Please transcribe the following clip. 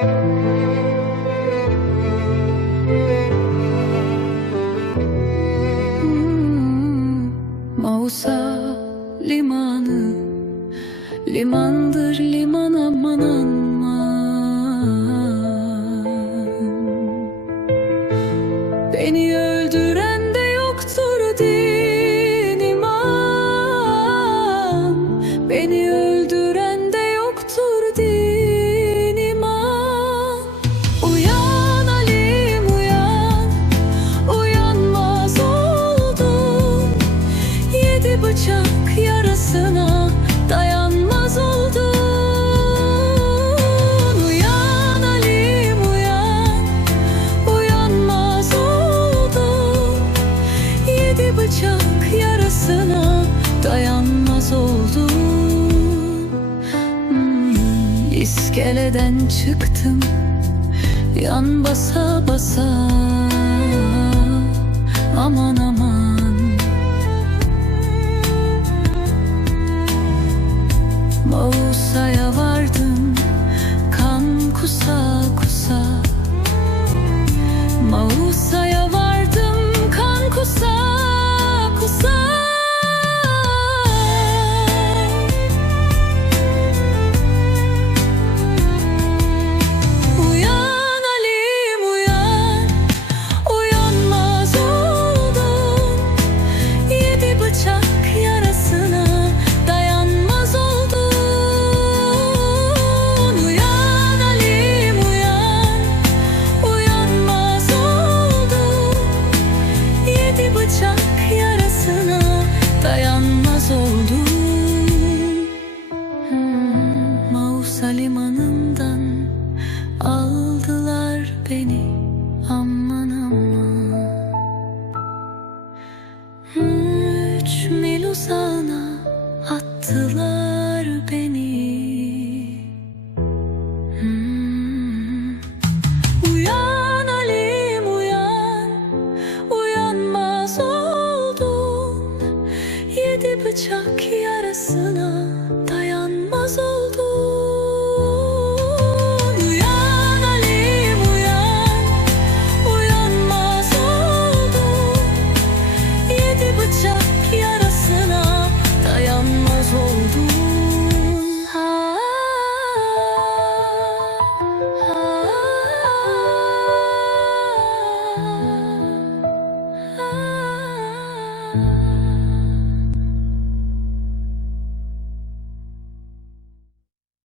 Hmm, Mausa limanı Limandır liman aman Yedi bıçak yarasına dayanmaz oldum. Hmm, İskeleden çıktım Yan basa basa. Aman aman. Mausa'ya vardım Kan kusa kusa beni aman aman. Üç mil uzağına attılar beni. Hmm. Uyan Alim uyan. Uyanmaz oldun. Yedi bıçak yarasına